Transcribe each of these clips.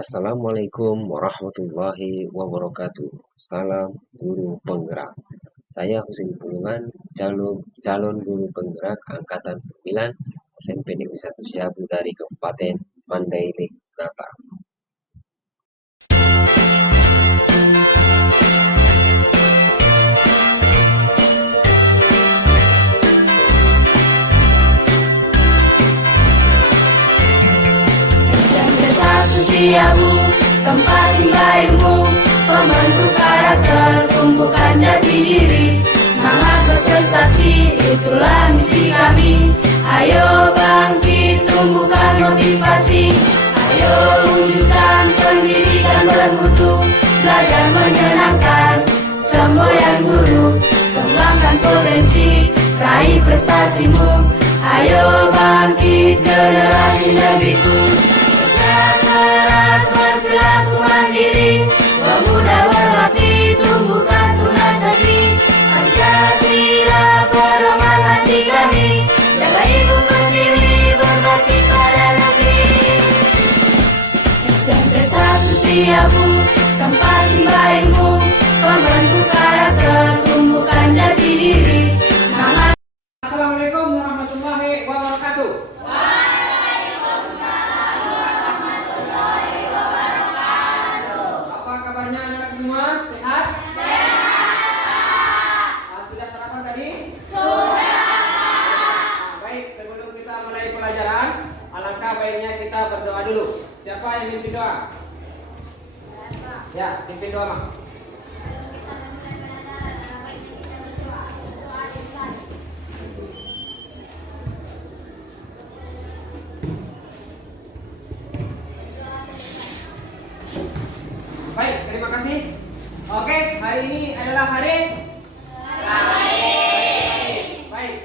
Assalamualaikum warahmatullahi wabarakatuh. Salam guru penggerak. Saya Husin Pulungan, calon guru penggerak angkatan 9 SMP Negeri 1 Siabu dari Kabupaten Mandailing, Natal. Siabu, tempat tinggal ilmu, pembentuk karakter, tumbuhkan jati diri, semangat berprestasi, itulah misi kami. Ayo bangkit, tumbuhkan motivasi, ayo wujudkan pendidikan bermutu, belajar menyenangkan, semboyan guru, kembangkan potensi, raih prestasimu. Ayo bangkit, generasi negeriku. Keras berperilaku mandiri, pemuda berbakti, tumbuhkan tunas negeri. Pancasila pedoman hati kami, jaga ibu pertiwi, berbakti pada negeri. SMP 1 Siabu, tempat rimba ilmu, pembentuk karakter, tumbuhkan jati diri, semangat. Assalamualaikum warahmatullahi wabarakatuh. Apa kabarnya anak semua? Sehat? Sudah sarapan tadi? Baik, sebelum kita mulai pelajaran, alangkah baiknya kita berdoa dulu. Siapa yang mimpin doa? Ya, pimpin doa, Mak. Baik, terima kasih. Oke, hari ini adalah hari baik.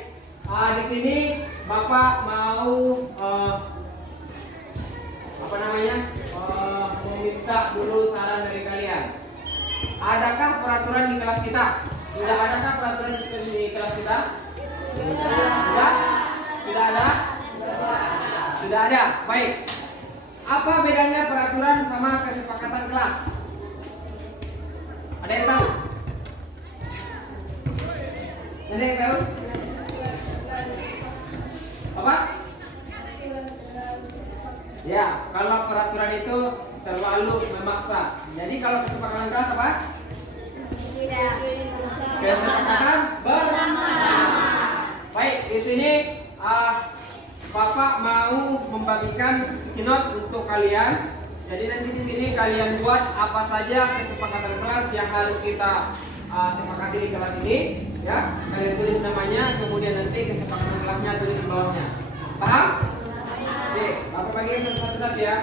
Di sini Bapak mau meminta dulu saran dari kalian. Adakah peraturan di kelas kita? Sudah adakah peraturan di kelas kita? Sudah? Sudah ada? Sudah ada. Baik. Apa bedanya peraturan sama kesepakatan kelas? Ada yang tahu? Ada yang tahu? Apa? Ya, kalau peraturan itu terlalu memaksa. Jadi kalau kesepakatan kelas apa? Kesepakatan bersama. Baik, di sini Bapak mau membagikan sticky note untuk kalian. Jadi nanti di sini kalian buat apa saja kesepakatan kelas yang harus kita sepakati di kelas ini, ya. Kalian tulis namanya, kemudian nanti kesepakatan kelasnya tulis di bawahnya. Paham? Oke, Bapak bagi satu-satu ya.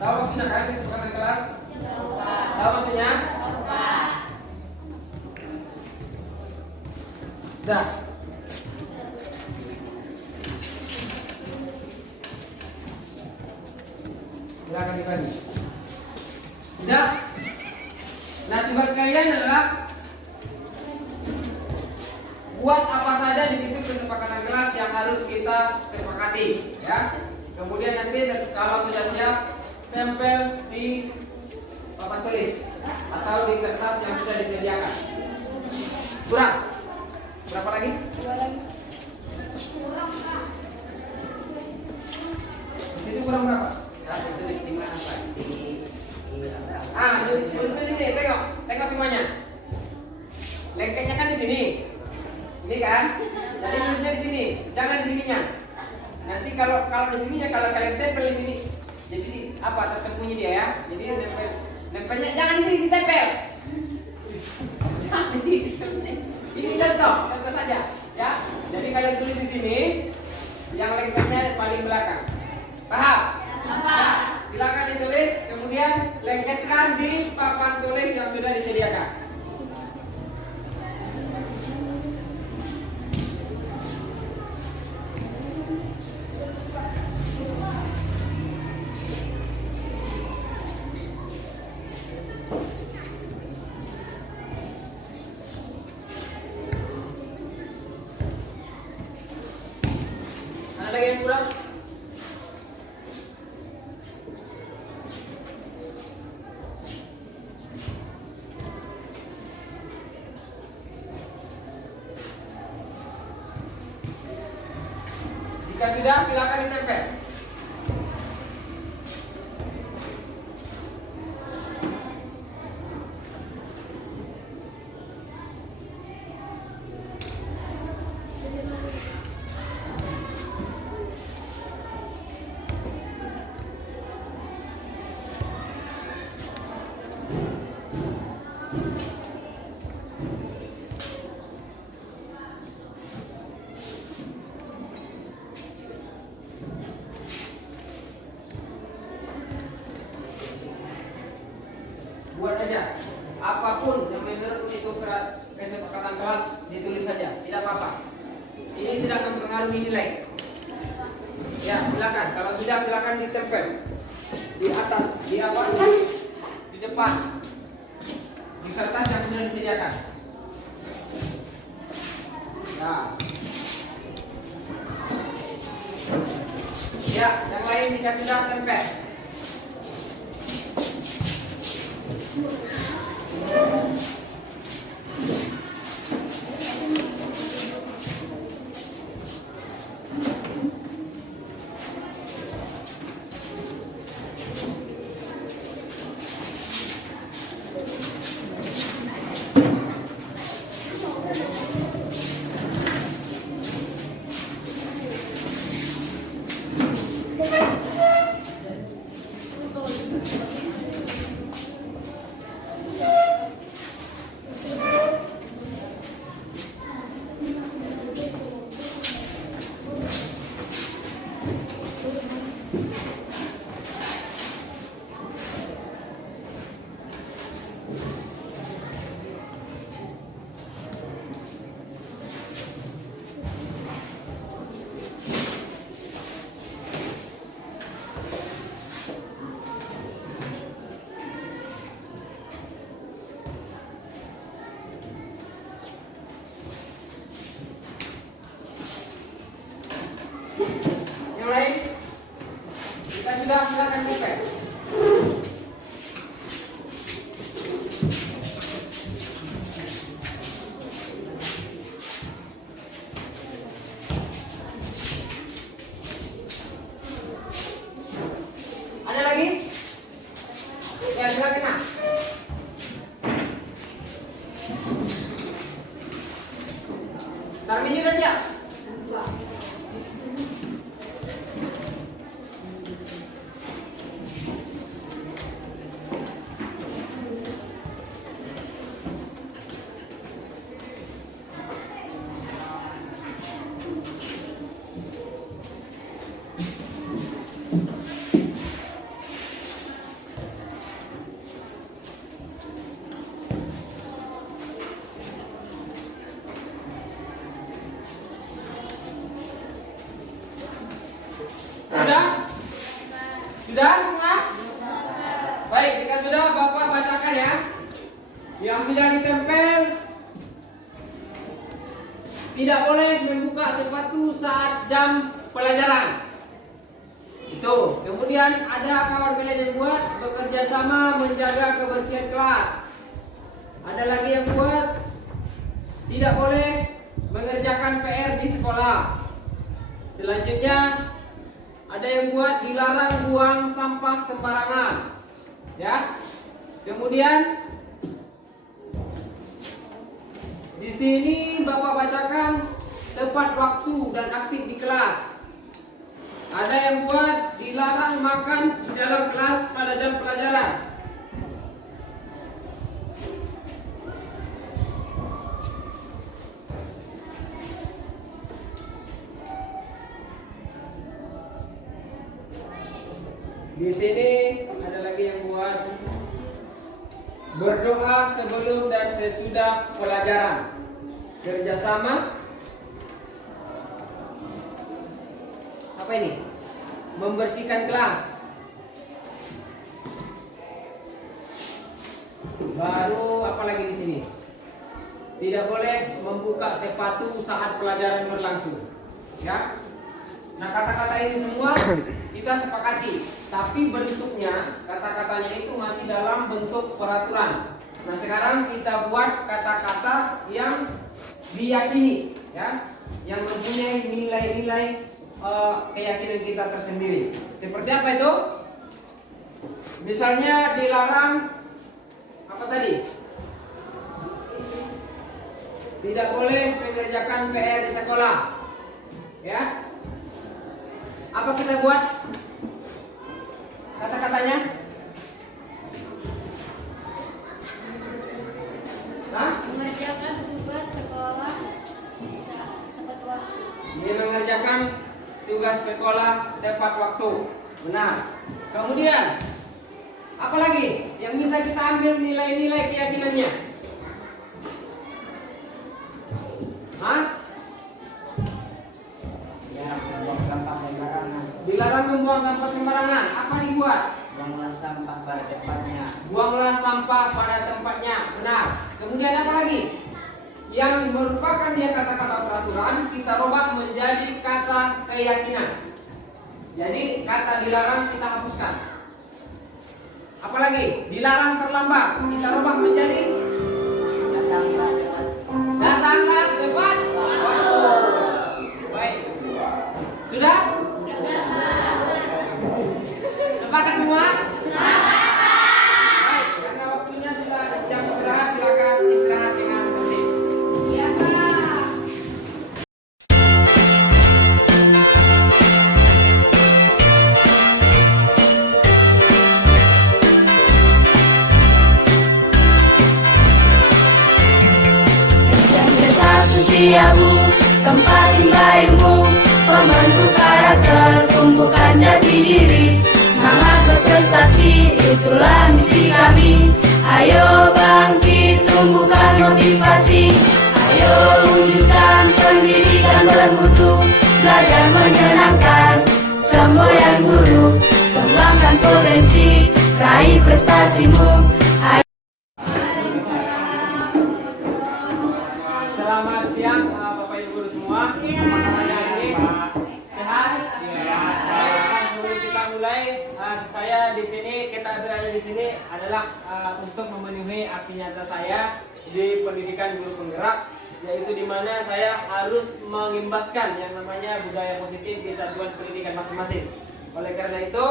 Tahu maksudnya kan kesepakatan kelas? Tahu maksudnya? Dah. Silakan dibagi. Sudah? Nah, tugas kalian adalah buat apa saja di situ kesepakatan kelas yang harus kita sepakati, ya. Kemudian nanti kalau sudah siap, tempel di papan tulis atau di kertas yang sudah disediakan. Kurang? Berapa lagi? Di situ kurang berapa? Tulis di mana, Pak? Tulis di sini. Tengok semuanya. Lengketnya kan di sini. Ini kan? Jadi tulisnya di sini. Jangan di sininya. Nanti kalau di sini ya, kalau kalian tempel di sini, jadi apa tersembunyi dia ya. Jadi nempelnya jangan di sini, ditempel. Ini contoh saja ya. Jadi kalian tulis di sini, yang lengketnya paling belakang. Paham? Paham. Silakan ditulis, kemudian lengketkan di papan tulis yang sudah disediakan. Ada lagi yang kurang? Jika sudah, silakan ditempel. Buat aja apapun yang menurut itu kesepakatan kelas, ditulis saja, tidak apa-apa. Ini tidak mempengaruhi nilai. Ya, silakan. Kalau sudah, silakan ditempel di atas, di apa? Di depan, di kertas yang sudah disediakan. Nah. Ya, yang lain jika sudah tempel. Yang lain, jika sudah, silakan tempel. Ada lagi? Ya, silakan Mas. Tarmi sudah siap? Sudah? Sudah? Sudah? Baik, jika sudah, Bapak bacakan ya. Yang sudah ditempel, tidak boleh membuka sepatu saat jam pelajaran. Itu. Kemudian ada kawan kalian yang buat bekerja sama menjaga kebersihan kelas. Ada lagi yang buat tidak boleh mengerjakan PR di sekolah. Selanjutnya ada yang buat dilarang buang sampah sembarangan. Ya. Kemudian di sini Bapak bacakan tepat waktu dan aktif di kelas. Ada yang buat dilarang makan di dalam kelas pada jam pelajaran. Di sini ada lagi yang buat berdoa sebelum dan sesudah pelajaran. Kerjasama. Apa ini? Membersihkan kelas. Baru apa lagi di sini? Tidak boleh membuka sepatu saat pelajaran berlangsung. Ya. Nah, kata-kata ini semua kita sepakati, tapi bentuknya, kata-katanya itu masih dalam bentuk peraturan. Nah, sekarang kita buat kata-kata yang diyakini, ya, yang mempunyai nilai-nilai keyakinan kita tersendiri. Seperti apa itu? Misalnya dilarang apa tadi? Tidak boleh mengerjakan PR di sekolah, ya. Apa kita buat kata-katanya? Hah? Mengerjakan tugas sekolah tepat waktu. Dia mengerjakan tugas sekolah tepat waktu. Benar. Kemudian apa lagi yang bisa kita ambil nilai-nilai keyakinannya? Hah? Ya, membuang sampah sembarangan. Dilarang membuang sampah sembarangan. Apa dibuat? Buanglah sampah pada tempatnya. Buanglah sampah pada tempatnya. Benar. Kemudian apa lagi? Yang merupakan dia kata-kata peraturan, kita rubah menjadi kata keyakinan. Jadi kata dilarang kita hapuskan. Apalagi dilarang terlambat, kita rubah menjadi Datanglah tepat. datanglah tepat waktu. Baik. Sudah? Sepakat semua? Baik, karena waktunya sudah jam istirahat, silakan istirahat dengan tertib. Iya, Pak. Satu siabu, tempat tinggal ilmu, pembentuk karakter, tumbuhkan jati diri, semangat berprestasi, itulah misi kami. Ayo bangkit, tumbuhkan motivasi, ayo wujudkan pendidikan bermutu, belajar menyenangkan, semboyan guru, kembangkan potensi, raih prestasimu. Selamat siang Bapak Ibu guru semua. Semuanya ini sehat? Baik, sebelum kita mulai, saya di sini, kita berada di sini adalah untuk memenuhi aksi nyata saya di pendidikan guru penggerak, yaitu di mana saya harus mengimbaskan yang namanya budaya positif di satuan pendidikan masing-masing. Oleh karena itu,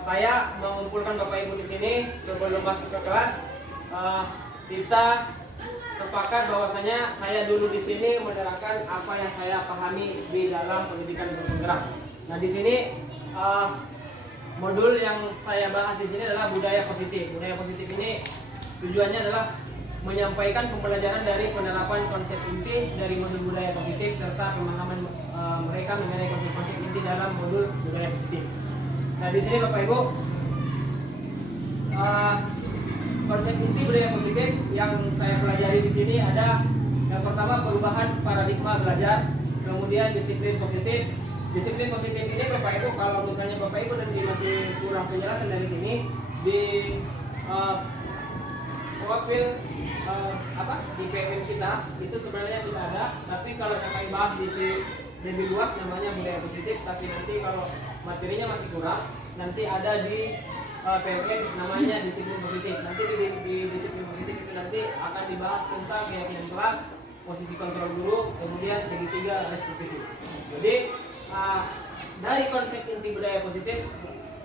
saya mengumpulkan Bapak Ibu di sini sebelum masuk ke kelas. Kita sepakat bahwasanya saya dulu di sini menerangkan apa yang saya pahami di dalam pendidikan guru penggerak. Nah, di sini modul yang saya bahas di sini adalah budaya positif. Budaya positif ini tujuannya adalah menyampaikan pembelajaran dari penerapan konsep inti dari modul budaya positif serta pemahaman mereka mengenai konsep-konsep inti dalam modul budaya positif. Nah, di sini Bapak Ibu, konsep inti budaya positif yang saya pelajari di sini ada yang pertama perubahan paradigma belajar, kemudian disiplin positif. Disiplin positif ini Bapak Ibu, kalau misalnya Bapak Ibu nanti masih kurang penjelasan dari sini di profil di PPM kita itu sebenarnya sudah ada, tapi kalau kami bahas di lebih luas namanya budaya positif, tapi nanti kalau materinya masih kurang nanti ada di PPM namanya disiplin positif. Nanti di disiplin positif itu nanti akan dibahas tentang keyakinan kelas, posisi kontrol guru, kemudian segitiga restitusi. Jadi dari konsep inti budaya positif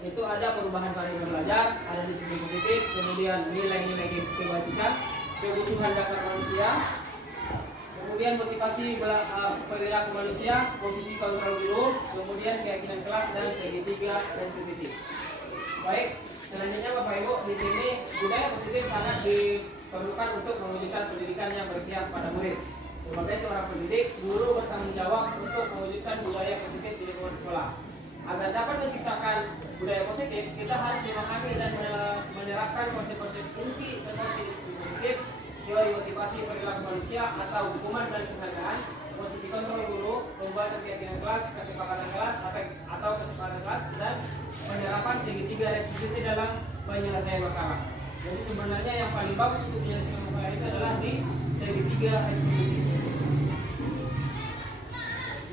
itu ada perubahan paradigma belajar, ada disiplin positif, kemudian nilai-nilai kebajikan, kebutuhan dasar manusia, kemudian motivasi perilaku manusia, posisi kontrol guru, kemudian keyakinan kelas dan segitiga restitusi. Baik, selanjutnya Bapak Ibu, di sini budaya positif sangat diperlukan untuk mewujudkan pendidikan yang berpihak pada murid. Sebagai seorang pendidik, guru bertanggung jawab untuk mewujudkan budaya positif di lingkungan sekolah. Agar dapat menciptakan budaya positif, kita harus memahami dan menerapkan konsep-konsep inti seperti disiplin positif, teori motivasi perilaku manusia atau hukuman dan penghargaan, posisi kontrol guru, pembuatan keyakinan kelas, kesepakatan kelas atau kesepakatan kelas, dan penerapan segitiga restitusi dalam penyelesaian masalah. Jadi sebenarnya yang paling bagus untuk menyelesaikan masalah itu adalah di segitiga restitusi.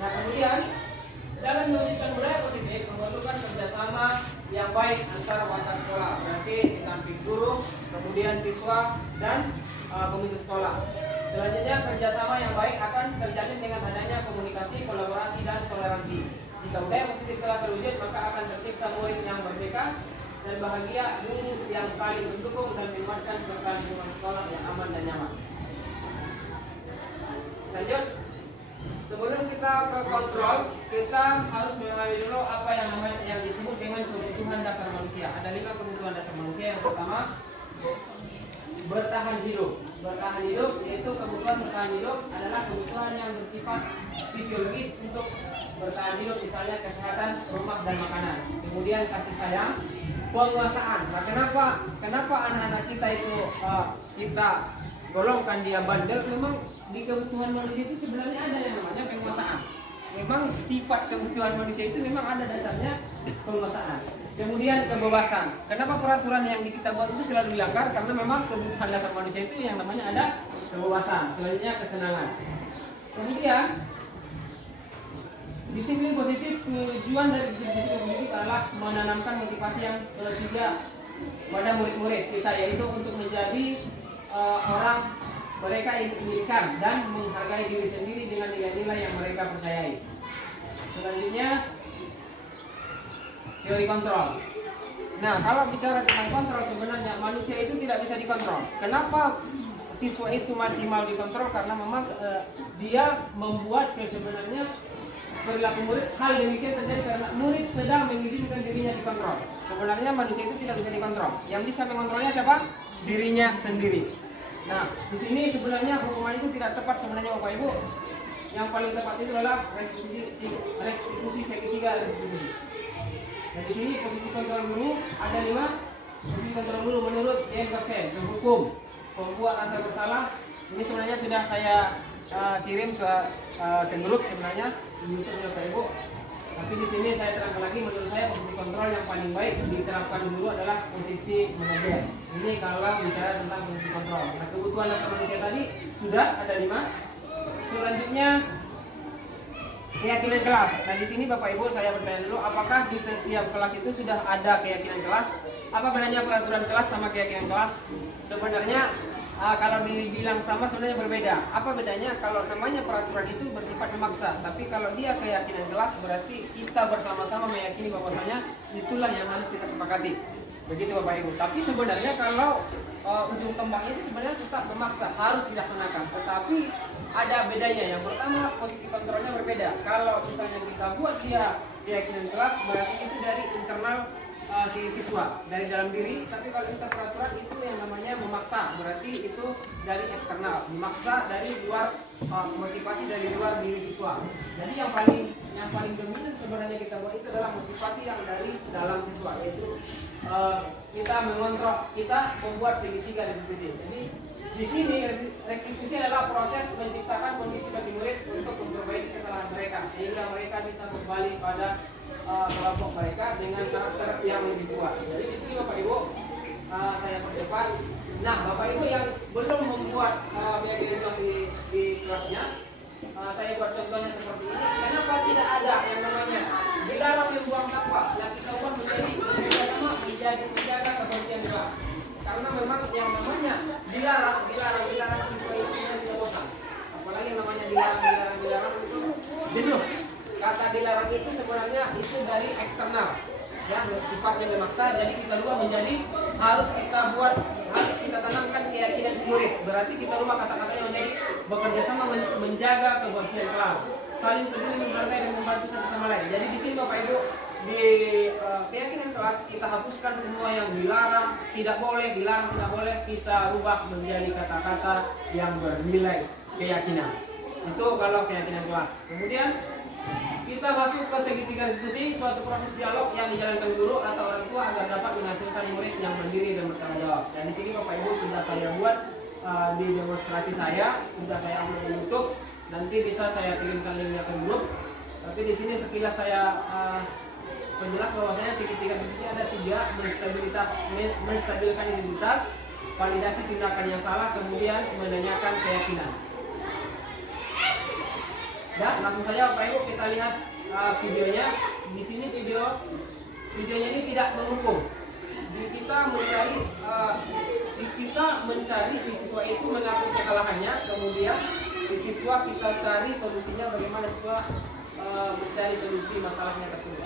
Nah kemudian dalam mewujudkan budaya positif memerlukan kerjasama yang baik antara warga sekolah, berarti di samping guru, kemudian siswa dan pemimpin sekolah. Selanjutnya kerjasama yang baik akan terjalin dengan adanya komunikasi, kolaborasi dan toleransi. Jika budaya positif telah terwujud, maka akan tercipta murid yang merdeka dan bahagia, guru yang saling mendukung dan menguatkan serta lingkungan sekolah yang aman dan nyaman. Lanjut. Sebelum kita ke kontrol, kita harus memahami dulu apa yang disebut dengan kebutuhan dasar manusia. Ada 5 kebutuhan dasar manusia. Yang pertama, bertahan hidup. Bertahan hidup yaitu kebutuhan bertahan hidup adalah kebutuhan yang bersifat fisiologis untuk bertahan hidup, misalnya kesehatan, rumah dan makanan. Kemudian kasih sayang, penguasaan. Nah, kenapa anak-anak kita itu kita golongkan dia bandel? Memang di kebutuhan manusia itu sebenarnya ada yang namanya penguasaan. Memang sifat kebutuhan manusia itu memang ada dasarnya penguasaan. Kemudian kebebasan. Kenapa peraturan yang kita buat itu selalu dilanggar? Karena memang kebutuhan dasar manusia itu yang namanya ada kebebasan. Selanjutnya kesenangan. Kemudian disiplin positif, tujuan dari disiplin positif adalah menanamkan motivasi yang tersedia pada murid-murid kita, yaitu untuk menjadi orang mereka yang dirikan dan menghargai diri sendiri dengan nilai-nilai yang mereka percayai. Selanjutnya teori kontrol. Nah, kalau bicara tentang kontrol, sebenarnya manusia itu tidak bisa dikontrol. Kenapa siswa itu masih mau dikontrol? Karena memang dia membuat sebenarnya perilaku murid. Hal demikian terjadi karena murid sedang mengizinkan dirinya dikontrol. Sebenarnya manusia itu tidak bisa dikontrol. Yang bisa mengontrolnya siapa? Dirinya sendiri. Nah, di sini sebenarnya hukuman itu tidak tepat sebenarnya Bapak Ibu. Yang paling tepat itu adalah restitusi segitiga restitusi. Dan di sini posisi kontrol guru ada 5. Posisi kontrol guru menurut James Bassett, hukum pembuat rasa bersalah. Ini sebenarnya sudah saya kirim ke grup sebenarnya di YouTube Bapak Ibu. Tapi di sini saya terangkan lagi, menurut saya posisi kontrol yang paling baik diterapkan dulu adalah posisi manajer. Ini kalau bicara tentang posisi kontrol. Nah, kebutuhan dasar manusia tadi sudah ada 5. Selanjutnya keyakinan kelas. Nah, di sini Bapak Ibu saya bertanya dulu, apakah di setiap kelas itu sudah ada keyakinan kelas? Apa bedanya peraturan kelas sama keyakinan kelas? Sebenarnya kalau dibilang sama sebenarnya berbeda. Apa bedanya? Kalau namanya peraturan itu bersifat memaksa, tapi kalau dia keyakinan kelas berarti kita bersama-sama meyakini bahwasanya itulah yang harus kita sepakati. Begitu Bapak Ibu. Tapi sebenarnya kalau ujung tombaknya itu sebenarnya tetap memaksa, harus dilaksanakan. Tetapi ada bedanya. Yang pertama, posisi kontrolnya berbeda. Kalau misalnya kita buat dia keyakinan kelas, berarti itu dari internal si siswa, dari dalam diri. Tapi kalau kita peraturan itu yang namanya memaksa, berarti itu dari eksternal, memaksa dari luar, motivasi dari luar diri siswa. Jadi yang paling dominan sebenarnya kita buat itu adalah motivasi yang dari dalam siswa, yaitu kita mengontrol, kita membuat segitiga restitusi. Jadi di sini restitusi adalah proses menciptakan kondisi bagi murid untuk memperbaiki kesalahan mereka sehingga mereka bisa kembali pada kelompok mereka dengan karakter yang lebih kuat. Jadi di sini Bapak Ibu saya percepat. Nah, Bapak Ibu yang belum membuat keyakinan kelas di kelasnya, saya buat contohnya seperti ini. Kenapa tidak ada yang namanya dilarang membuang sampah? Yang kita ubah menjadi bersama menjadi menjaga kebersihan kelas. Karena memang yang namanya dilarang siswa itu tidak bosan. Apalagi yang namanya dilarang itu jenuh. Kata dilarang itu sebenarnya itu dari eksternal, ya, sifatnya memaksa. Jadi kita rubah menjadi harus kita tanamkan keyakinan si murid. Berarti kita rubah kata-katanya menjadi bekerja sama menjaga kebersihan kelas, saling peduli, menghargai dan membantu satu sama lain. Jadi di sini Bapak Ibu di keyakinan kelas kita hapuskan semua yang dilarang, tidak boleh, dilarang, tidak boleh, kita rubah menjadi kata-kata yang bernilai keyakinan. Itu kalau keyakinan kelas. Kemudian kita kita masuk ke segitiga restitusi, suatu proses dialog yang dijalankan guru atau orang tua agar dapat menghasilkan murid yang mandiri dan bertanggung jawab. Dan di sini Bapak Ibu sudah saya buat di demonstrasi saya, sudah saya upload di YouTube. Nanti bisa saya kirimkan linknya ke grup. Tapi di sini sekilas saya penjelas bahwasanya segitiga restitusi ada 3: menstabilkan identitas, validasi tindakan yang salah, kemudian menanyakan keyakinan. Dan langsung saja Bapak Ibu kita lihat videonya. Di sini videonya ini tidak menghukum. Kita mencari si siswa itu mengaku kesalahannya, kemudian si siswa kita cari solusinya bagaimana siswa mencari solusi masalahnya tersebut.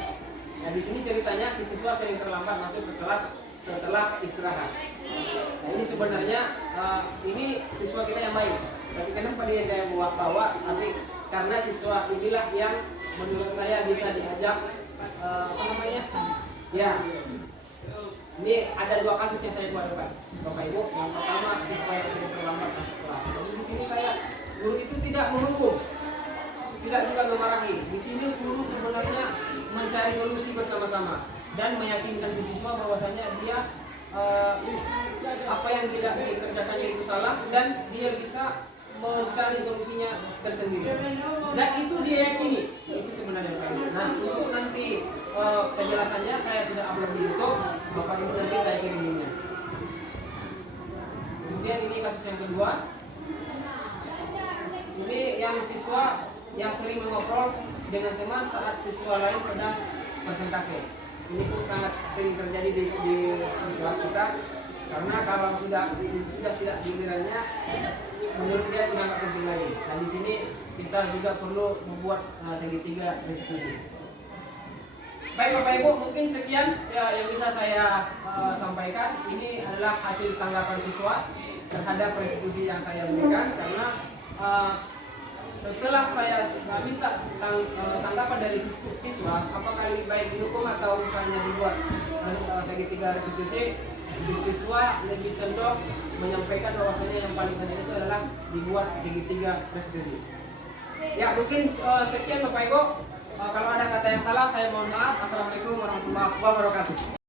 Nah di sini ceritanya si siswa sering terlambat masuk ke kelas setelah istirahat. Nah ini sebenarnya ini siswa kita yang baik. Tapi kenapa dia saya bawa? Tapi karena siswa inilah yang menurut saya bisa diajak ya. Ini ada 2 kasus yang saya buat Bapak Ibu. Yang pertama siswa yang sering terlambat masuk kelas. Jadi di sini guru itu tidak menghukum, tidak juga memarahi. Di sini guru sebenarnya mencari solusi bersama-sama dan meyakinkan siswa bahwasanya dia apa yang tidak dikerjakannya itu salah dan dia bisa mencari solusinya tersendiri. Dan itu dia yakini. Itu sebenarnya Pak Ibu. Nah, untuk nanti penjelasannya saya sudah upload di YouTube. Bapak Ibu nanti saya kirim linknya. Kemudian ini kasus yang kedua. Ini yang siswa yang sering mengobrol dengan teman saat siswa lain sedang presentasi. Ini pun sangat sering terjadi di kelas kita. Karena kalau sudah tidak gilirannya, menurut dia sudah nggak penting lagi. Nah di sini kita juga perlu membuat segitiga restitusi. Baik Bapak Ibu, mungkin sekian yang bisa saya sampaikan. Ini adalah hasil tanggapan siswa terhadap restitusi yang saya berikan. Karena setelah saya minta tanggapan dari siswa, apakah lebih baik didukung atau misalnya dibuat segitiga restitusi, siswa lebih cenderung menyampaikan bahwasanya yang paling penting itu adalah dibuat segitiga restitusi. Ya mungkin sekian Bapak Ibu. Kalau ada kata yang salah saya mohon maaf. Assalamualaikum warahmatullahi wabarakatuh.